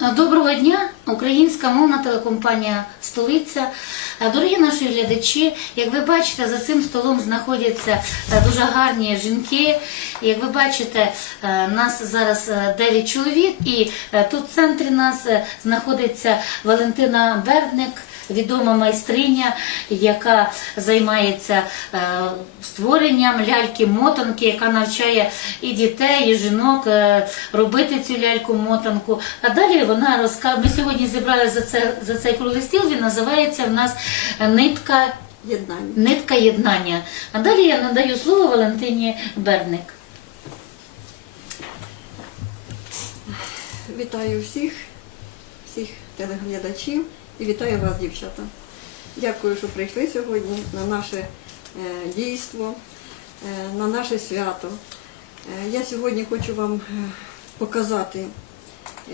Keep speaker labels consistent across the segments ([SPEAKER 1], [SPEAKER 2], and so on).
[SPEAKER 1] Доброго дня, українська мовна телекомпанія Столиця. Дорогі наші глядачі, як ви бачите, за цим столом знаходяться дуже гарні жінки. Як ви бачите, нас зараз 9 чоловік, і тут в центрі нас знаходиться Валентина Бердник. Відома майстриня, яка займається е, створенням ляльки-мотанки, яка навчає і дітей, і жінок е, робити цю ляльку-мотанку. А далі вона розкаже. Ми сьогодні зібрали за це за цей круглий стіл. Він називається в нас е, нитка,
[SPEAKER 2] Єднання.
[SPEAKER 1] нитка єднання. А далі я надаю слово Валентині Берник.
[SPEAKER 2] Вітаю всіх, всіх телеглядачів і вітаю вас, дівчата. Дякую, що прийшли сьогодні на наше е, дійство, е, на наше свято. Е, я сьогодні хочу вам показати,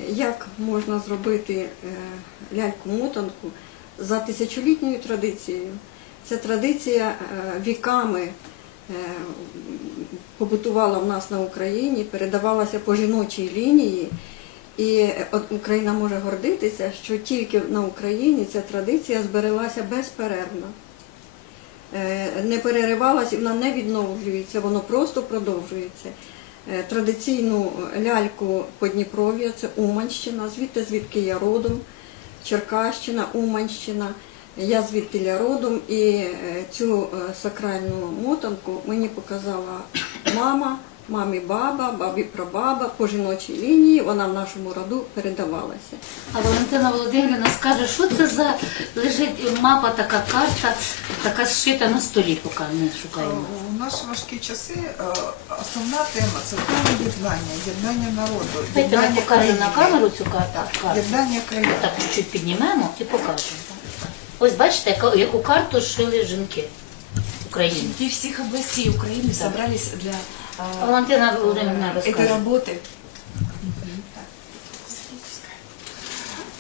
[SPEAKER 2] як можна зробити ляльку-мотанку за тисячолітньою традицією. Ця традиція віками побутувала в нас на Україні, передавалася по жіночій лінії. І е, от Україна може гордитися, що тільки на Україні ця традиція збереглася безперервно. Е, Не переривалася, вона не відновлюється, воно просто продовжується. Е, Традиційну ляльку Подніпров'я це Уманщина, звідти звідки я родом, Черкащина, Уманщина. Я звідти родом і цю сакральну мотанку мені показала мама, мамі баба, бабі прабаба по жіночій лінії. Вона в нашому роду передавалася.
[SPEAKER 1] А Валентина Володимирівна скаже, що це за лежить мапа, така карта, така зшита на столі, поки ми шукаємо.
[SPEAKER 3] У наші важкі часи е, основна тема це тема єднання, єднання народу, єднання
[SPEAKER 1] покажемо на камеру цю карту.
[SPEAKER 3] Єднання країни.
[SPEAKER 1] Так, чуть-чуть піднімемо і покажемо. Ось бачите, яку, яку карту шили жінки України.
[SPEAKER 4] Жінки всіх областей України собрались для
[SPEAKER 1] Валентина Володимирівна
[SPEAKER 4] этой
[SPEAKER 1] розкаже.
[SPEAKER 4] работы.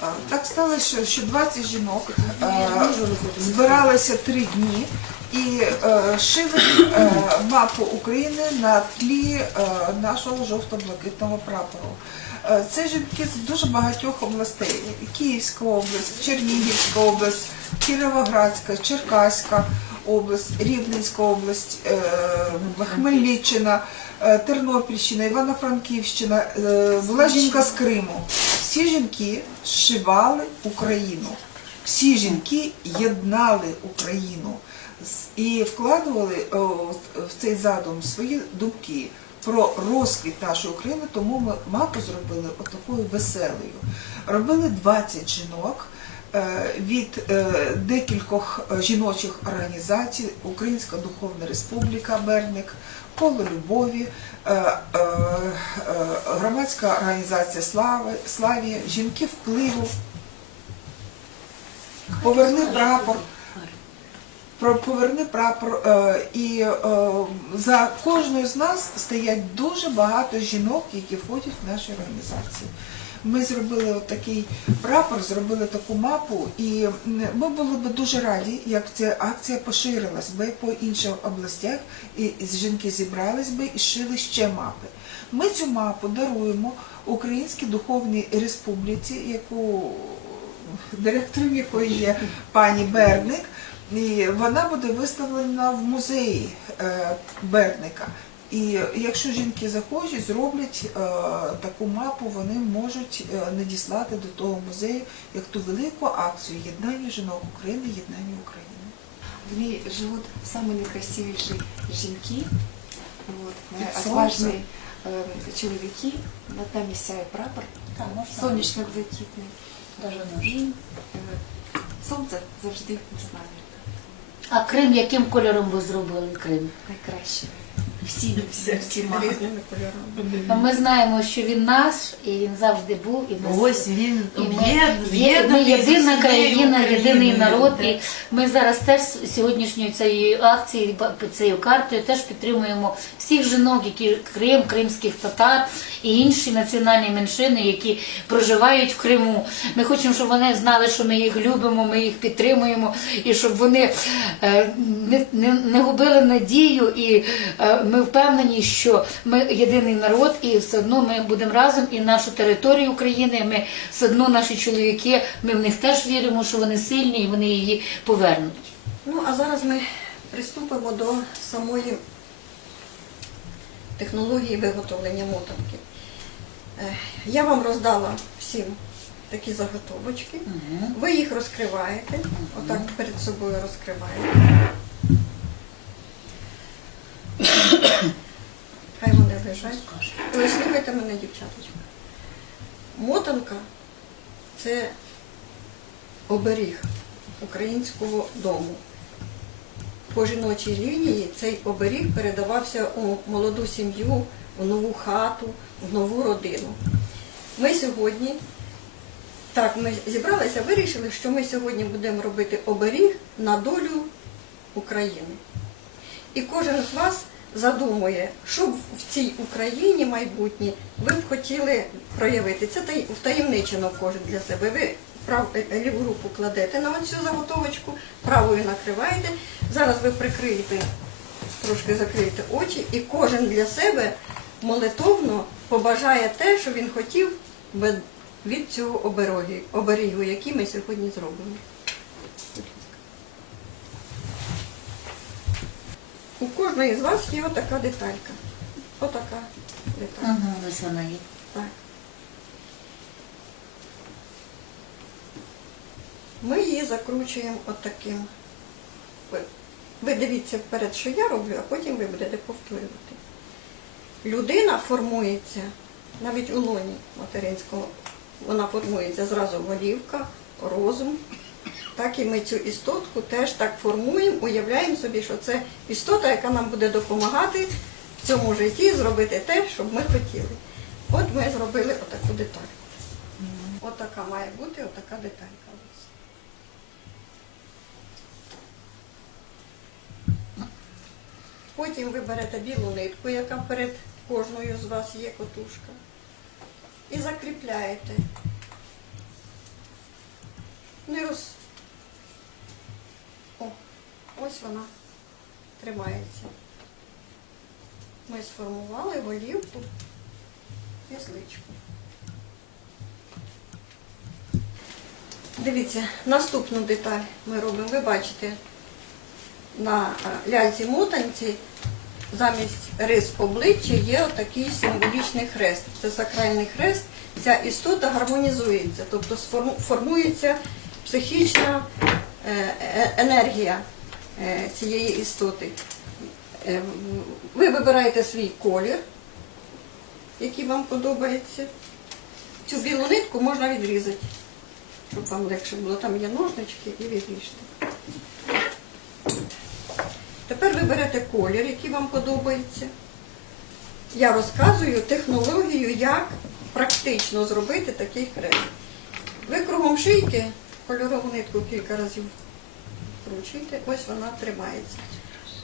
[SPEAKER 3] Е, Так сталося, що 20 жінок е, збиралися три дні і е, шили е, мапу України на тлі е, нашого жовто-блакитного прапору. Е, Це жінки з дуже багатьох областей: Київська область, Чернігівська область, Кіровоградська, Черкаська область, Рівненська область, е, Хмельниччина, е, Тернопільщина, Івано-Франківщина. Е, Була жінка з Криму. Всі жінки зшивали Україну. Всі жінки єднали Україну і вкладували в цей задум свої думки про розквіт нашої України, тому ми мапу зробили отакою веселою. Робили 20 жінок від е, декількох е, жіночих організацій, Українська Духовна Республіка Берник, Коло Любові, е, е, е, громадська організація Славія, жінки впливу, поверни прапор. Поверни прапор, е, і е, за кожною з нас стоять дуже багато жінок, які входять в наші організації. Ми зробили такий прапор, зробили таку мапу, і ми були б дуже раді, як ця акція поширилась би по інших областях, і жінки зібрались би і шили ще мапи. Ми цю мапу даруємо Українській духовній республіці, яку директором якої є пані Берник. І вона буде виставлена в музеї е, Берника. І якщо жінки захочуть, зроблять е, таку мапу, вони можуть е, надіслати до того музею як ту велику акцію єднання жінок України, єднання України.
[SPEAKER 4] В ней живут самые наикрасивейшие жінки, вот,
[SPEAKER 3] Під
[SPEAKER 4] отважные
[SPEAKER 3] сонцем.
[SPEAKER 4] э, чоловіки, над нами сяє прапор,
[SPEAKER 1] Там можна
[SPEAKER 4] сонячно-блакитний.
[SPEAKER 1] даже нож.
[SPEAKER 4] І е, сонце завжди з нами.
[SPEAKER 1] А Крим яким кольором ви зробили Крим?
[SPEAKER 4] Найкраще. Всі, всі, всі мами.
[SPEAKER 2] Різними кольорами.
[SPEAKER 1] А Ми знаємо, що він наш, і він завжди був, і ми
[SPEAKER 5] Ось він
[SPEAKER 1] І ми, є, ми
[SPEAKER 5] з
[SPEAKER 1] єдина
[SPEAKER 5] усією
[SPEAKER 1] країна, єдиний
[SPEAKER 5] Україною.
[SPEAKER 1] народ. І ми зараз теж з сьогоднішньою цією акцією, ба- цією картою теж підтримуємо всіх жінок, які Крим, кримських татар і інші національні меншини, які проживають в Криму. Ми хочемо, щоб вони знали, що ми їх любимо, ми їх підтримуємо, і щоб вони е, не, не, не губили надію і е, ми впевнені, що ми єдиний народ, і все одно ми будемо разом, і нашу територію України. Ми все одно наші чоловіки. Ми в них теж віримо, що вони сильні і вони її повернуть.
[SPEAKER 2] Ну, а зараз ми приступимо до самої технології виготовлення мотанки. Е, Я вам роздала всім такі заготовочки. Ви їх розкриваєте, отак перед собою розкриваєте. Хай вони лежать. Ви слухайте мене, дівчаточка. Мотанка це оберіг українського дому. По жіночій лінії цей оберіг передавався у молоду сім'ю, в нову хату, в нову родину. Ми сьогодні, так, ми зібралися, вирішили, що ми сьогодні будемо робити оберіг на долю України. І кожен з вас задумує, що в цій Україні майбутній ви б хотіли проявити. Це втаємничено кожен для себе. Ви прав, е, ліву руку кладете на оцю заготовочку, правою накриваєте. Зараз ви прикриєте, трошки закриєте очі, і кожен для себе молитовно побажає те, що він хотів від цього оберігу, який ми сьогодні зробимо. У кожної з вас є отака деталька. Отака деталька.
[SPEAKER 1] Ага, ось вона є.
[SPEAKER 2] Так. Ми її закручуємо отаким. Ви, ви дивіться вперед, що я роблю, а потім ви будете повторювати. Людина формується навіть у лоні материнського, вона формується зразу голівка, розум. Так і ми цю істотку теж так формуємо, уявляємо собі, що це істота, яка нам буде допомагати в цьому житті зробити те, що ми хотіли. От ми зробили отаку деталь. Отака має бути отака деталька. Потім ви берете білу нитку, яка перед кожною з вас є котушка, і закріпляєте. Не роз... Ось вона тримається. Ми сформували голівку і зличку. Дивіться, наступну деталь ми робимо. Ви бачите, на е, ляльці мотанці замість рис обличчя є отакий символічний хрест. Це сакральний хрест. Ця істота гармонізується, тобто формується психічна е, е, енергія цієї істоти. Е, Ви вибираєте свій колір, який вам подобається. Цю білу нитку можна відрізати, щоб вам легше було. Там є ножнички і відріжте. Тепер ви берете колір, який вам подобається. Я розказую технологію, як практично зробити такий хрест. Ви кругом шийки кольорову нитку кілька разів вкручуєте, ось вона тримається.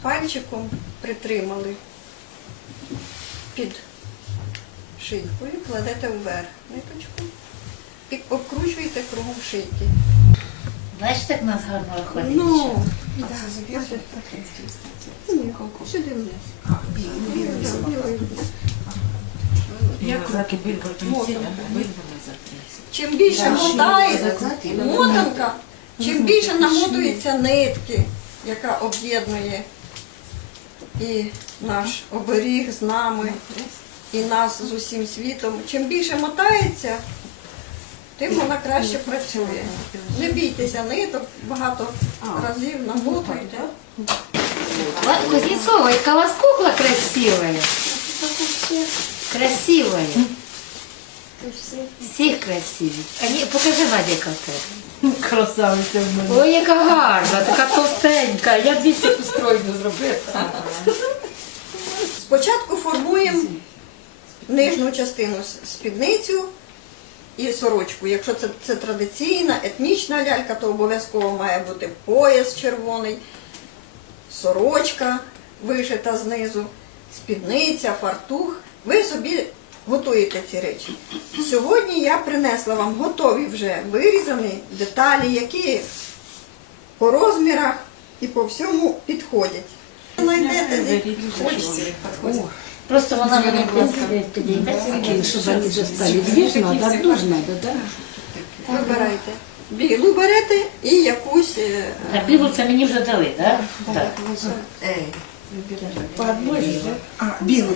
[SPEAKER 2] Пальчиком притримали під шийкою, кладете вверх ниточку і обкручуєте кругом шийки.
[SPEAKER 1] Бачите, як нас гарно виходить.
[SPEAKER 2] Ну,
[SPEAKER 3] А це
[SPEAKER 2] сюди вниз. Да, вниз.
[SPEAKER 5] Як
[SPEAKER 2] Мотанка. Чим більше мотається мотанка, чим більше намотується нитки, яка об'єднує і наш оберіг з нами, і нас з усім світом. Чим більше мотається, тим вона краще працює. Не бійтеся ниток, багато разів намотуйте.
[SPEAKER 1] Вот, Кузнецова, яка у вас кукла красивая. Красивая. Всіх красиві. А ні, покажи Вадя, яка в тебе.
[SPEAKER 5] Красавиця в мене.
[SPEAKER 1] Ой, яка гарна, така товстенька. Я б більше стройну зробила.
[SPEAKER 2] Спочатку формуємо нижню частину спідницю і сорочку. Якщо це, це традиційна етнічна лялька, то обов'язково має бути пояс червоний, сорочка вишита знизу, спідниця, фартух. Ви собі готуєте ці речі. Сьогодні я принесла вам готові вже вирізані деталі, які по розмірах і по всьому підходять.
[SPEAKER 1] Просто вона мені підійде.
[SPEAKER 6] Чтобы они же стали движно, да, дуж надо, да?
[SPEAKER 2] Вибирайте. Білу берете і якусь. е,
[SPEAKER 1] А білу це мені вже дали, так? Так.
[SPEAKER 6] По одной же, да?
[SPEAKER 3] А, білу,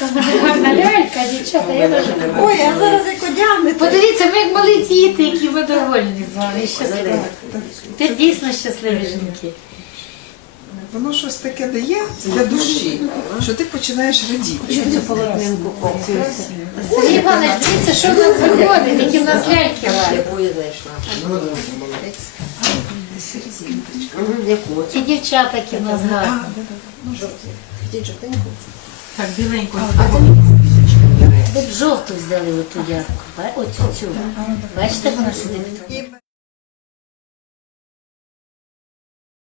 [SPEAKER 1] Яка в мене гарна лялька, дівчата, я бачу.
[SPEAKER 2] Ой, а зараз як одягнете.
[SPEAKER 1] Подивіться, ми як малі діти, які ми довольні з вами, щасливі. Ти дійсно щасливі жінки.
[SPEAKER 3] Воно щось таке дає для душі, що ти починаєш радіти.
[SPEAKER 1] Сергій Іванович, дивіться, що в нас виходить, які в нас ляльки гарні. Ці дівчата, які в нас гарні.
[SPEAKER 5] Так, біленьку.
[SPEAKER 1] Ви б жовту взяли оту ярку, оцю цю. Бачите, вона сидить.
[SPEAKER 2] І